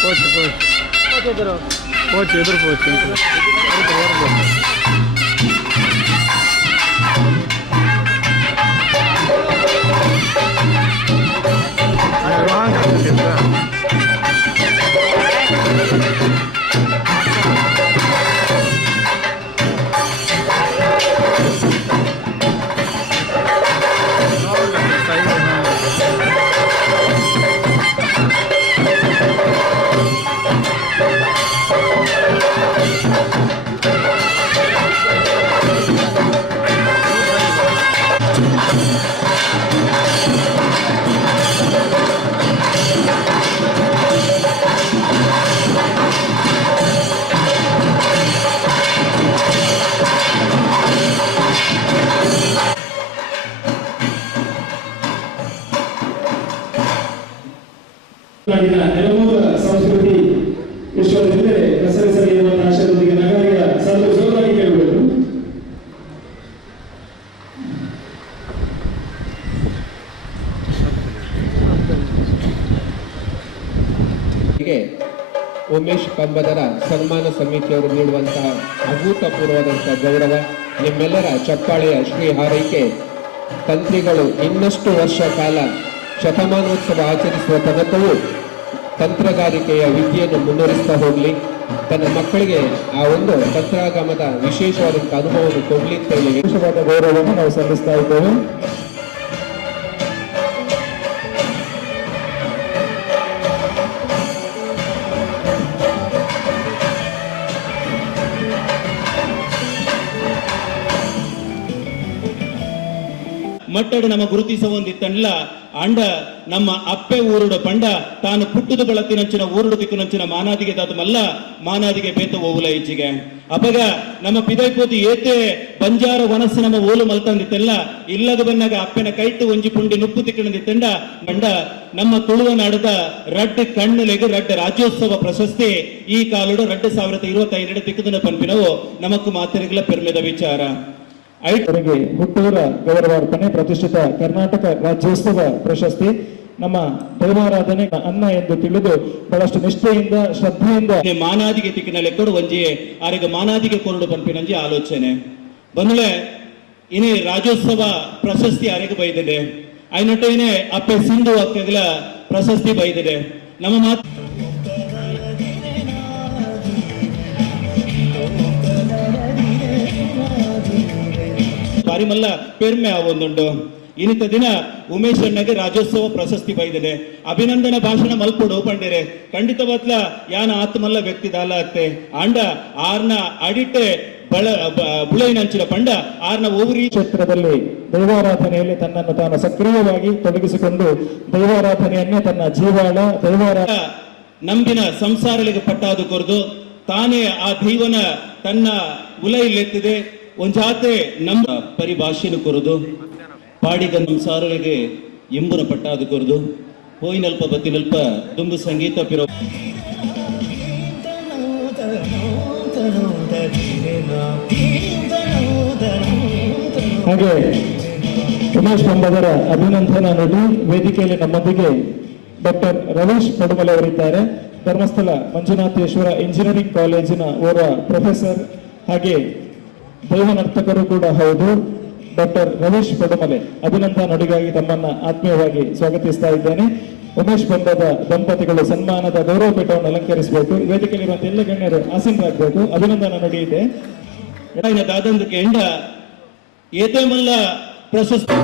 పోవచ్చు పోవచ్చు పోవచ్చు ఎదురు పోవచ్చు ఎదురు పోవచ్చు ಗೆ ಉಮೇಶ್ ಕಂಬದರ ಸನ್ಮಾನ ಸಮಿತಿಯವರು ನೀಡುವಂತಹ ಅಭೂತಪೂರ್ವದಂತಹ ಗೌರವ, ನಿಮ್ಮೆಲ್ಲರ ಚಪ್ಪಾಳೆಯ ಶ್ರೀ ಹಾರೈಕೆ. ತಂತ್ರಿಗಳು ಇನ್ನಷ್ಟು ವರ್ಷ ಕಾಲ ಶತಮಾನೋತ್ಸವ ಆಚರಿಸುವ ತನಕವೂ ತಂತ್ರಗಾರಿಕೆಯ ವಿದ್ಯೆಯನ್ನು ಮುನ್ನಡೆಸ್ತಾ ಹೋಗಲಿ. ತನ್ನ ಮಕ್ಕಳಿಗೆ ಆ ಒಂದು ತಂತ್ರಾಗಮದ ವಿಶೇಷವಾದಂತಹ ಅನುಭವವನ್ನು ಕೊಡಲಿ ಅಂತ ಹೇಳಿ. ವಿಶೇಷವಾದ ಗೌರವವನ್ನು ನಾವು ಸಲ್ಲಿಸ್ತಾ ಇದ್ದೇವೆ. ಮಟ್ಟಡು ನಮ್ಮ ಗುರುತಿಸ ಒಂದಿತ್ತಂಡ್ಲ ಅಂಡ ನಮ್ಮ ಅಪ್ಪೆ ಊರುಡ ಪಂಡ, ತಾನು ಪುಟ್ಟದು ಬಳತಿನಂಚಿನ ಊರುಡು ದಿಕ್ಕುನಂಚಿನ ಮಾನಾದಿಗೆ ತಾತು ಮಲ್ಲ, ಮಾನಾದಿಗೆ ಬೇತ ಓವುಲ ಹೆಚ್ಚಿಗೆ ಅಪಗ ನಮ್ಮ ಪಿದೈಪೋತಿ ಏತೆ ಬಂಜಾರ ವನಸ್ಸು ನಮ್ಮ ಓಲು ಮಲ್ತಂದಿತ್ತೆಲ್ಲ, ಇಲ್ಲದ ಬನ್ನಾಗ ಅಪ್ಪೆನ ಕೈಟ್ಟು ಒಂಜಿ ಪುಂಡಿ ನುಪ್ಪು ತಿಕ್ಕಣದಿತ್ತಂಡ ಮಂಡ ನಮ್ಮ ತುಳುವ ನಾಡದ ರಡ್ಡ್ ಕಣ್ಣುಲೆಗೆ ರಡ್ಡ್ ರಾಜ್ಯೋತ್ಸವ ಪ್ರಶಸ್ತಿ, ಈ ಕಾಲುಡು ರಡ್ಡ್ ಸಾವಿರದ ಇರುವತ್ತೈದರ ತಿಕ್ಕದನ ಪನ್ಪಿನವು, ನಮಕ್ಕು ಮಾತರಿಗಳ ಪೆರ್ಮೆದ ವಿಚಾರ. ಐಟ್ ಅವರಿಗೆ ಹುಟ್ಟೂರ ಗೌರವಾರ್ಪಣೆ ಪ್ರತಿಷ್ಠಿತ ಕರ್ನಾಟಕ ರಾಜ್ಯೋತ್ಸವ ಪ್ರಶಸ್ತಿ. ನಮ್ಮ ದೈವಾರಾಧನೆ ಅನ್ನ ಎಂದು ತಿಳಿದು ಬಹಳಷ್ಟು ನಿಷ್ಠೆಯಿಂದ, ಶ್ರದ್ಧೆಯಿಂದ ಮಾನಾದಿಗೆ ತಿಕ್ಕಿನಲ್ಲಿ ಕೊಡು ಒಂಜಿಯೇ ಆರಿಗೆ ಮಾನಾದಿಗೆ ಕೊರಡು ಪನ್ಪಿನಂಜಿ ಆಲೋಚನೆ. ಬಂದ್ಲೆ ಇನಿ ರಾಜ್ಯೋತ್ಸವ ಪ್ರಶಸ್ತಿ ಆರಿಗೆ ಬೈದಿದೆ. ಐನೊಟ್ಟೇನೆ ಅಪ್ಪೆ ಸಿಂಧು ಅಕ್ಕಗಳ ಪ್ರಶಸ್ತಿ ಬೈದಿದೆ. ನಮ್ಮ ಮಾತು ಬಾರಿಮಲ್ಲ ಪೆರ್ಮೆ ಆವೊಂದುಂಡು ಇನಿತ ದಿನ ಉಮೇಶ್ ಅಣ್ಣಗೆ ರಾಜ್ಯೋತ್ಸವ ಪ್ರಶಸ್ತಿ ಬೈದಿದೆ. ಅಭಿನಂದನ ಭಾಷಣ ಮಲ್ಪಡು ಪಂಡಿರೆ. ಖಂಡಿತವತ್ಲ ಯಾನ ಆತ್ಮಲ್ಲ ವ್ಯಕ್ತಿ ದಾಲ ಅತ್ತೆ ಆಂಡ ಆರ್ನ ಅಡಿಟೆ ಬಳ ಬುಳೈನಂಚಿನ ಪಂಡ ಆರ್ನ ಓವರಿ ಕ್ಷೇತ್ರದಲ್ಲಿ ದೈವಾರಾಧನೆಯಲ್ಲಿ ತನ್ನನ್ನು ತಾನು ಸಕ್ರಿಯವಾಗಿ ತೊಡಗಿಸಿಕೊಂಡು ದೈವಾರಾಧನೆಯನ್ನೇ ತನ್ನ ಜೀವಾಳ ದೈವಾರ ನಂಬಿನ ಸಂಸಾರಗಳಿಗೆ ಪಟ್ಟಾದು ಕೊರದು ತಾನೇ ಆ ದೈವನ ತನ್ನ ಉಲೈಲೆತ್ತಿದೆ. ಒಂಜಾತೆ ನಮ್ಮ ಪರಿಭಾಷೆನು ಕೊರದು ನಮ್ಮ ಸಾರಿಗೆ ಎಂಬುನ ಪಟ್ಟಾದು ಕೊರದು ಹೋಯ್ನಲ್ಪ ಬತ್ತಿನಲ್ಪ ಸಂಗೀತ ಪಿರೋ ಹಾಗೆ ರಮೇಶ್ ಬಂಬದರ ಅಭಿನಂದನಾ ನಟಿ ವೇದಿಕೆಯಲ್ಲಿ ನಮ್ಮೊಂದಿಗೆ ಡಾಕ್ಟರ್ ರಮೇಶ್ ಪಡುಮಲೆ ಅವರಿದ್ದಾರೆ. ಧರ್ಮಸ್ಥಳ ಮಂಜುನಾಥೇಶ್ವರ ಇಂಜಿನಿಯರಿಂಗ್ ಕಾಲೇಜಿನ ಓರ್ವ ಪ್ರೊಫೆಸರ್ ಹಾಗೆ ದೈವ ನರ್ತಕರು ಕೂಡ ಹೌದು. ಡಾಕ್ಟರ್ ರಮೇಶ್ ಪದಮಲೆ ಅಭಿನಂದನ ನಡಿಗಾಗಿ ತಮ್ಮನ್ನ ಆತ್ಮೀಯವಾಗಿ ಸ್ವಾಗತಿಸ್ತಾ ಇದ್ದೇನೆ. ಉಮೇಶ್ ಬಂಧದ ದಂಪತಿಗಳು ಸನ್ಮಾನದ ಗೌರವ ಪೀಠವನ್ನು ಅಲಂಕರಿಸಬೇಕು. ವೇದಿಕೆಯಲ್ಲಿರುವಂತ ಎಲ್ಲ ಗಣ್ಯರು ಆಸೀನರಾಗಬೇಕು. ಅಭಿನಂದನ ನಡೆಯಿದೆ ಇದೆ ಕೆಂಡ ಏತಮಲ್ಲ ಪ್ರಶಸ್ತಿ.